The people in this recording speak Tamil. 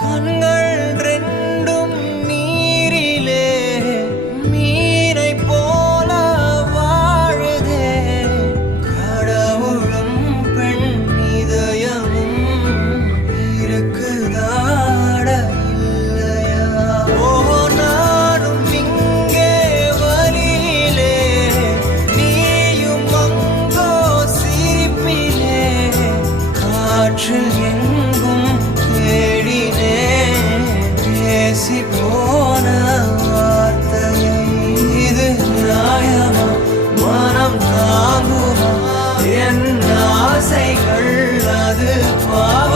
கண்கள் ரெண்டும் நீரிலே மீனை போல வாழுதே. கடவுளும் பெண் இதயமும் இருக்குதாட இல்லையா? ஓ நானும் இங்கே வழியிலே நீயும் அங்கோ சிரிப்பிலே. காற்றில் எங்கும் தேடினேன் பேசி போன வார்த்தையை. இது நியாயமா? மனம் தாங்குமா? என் ஆசைகள் அது பாவ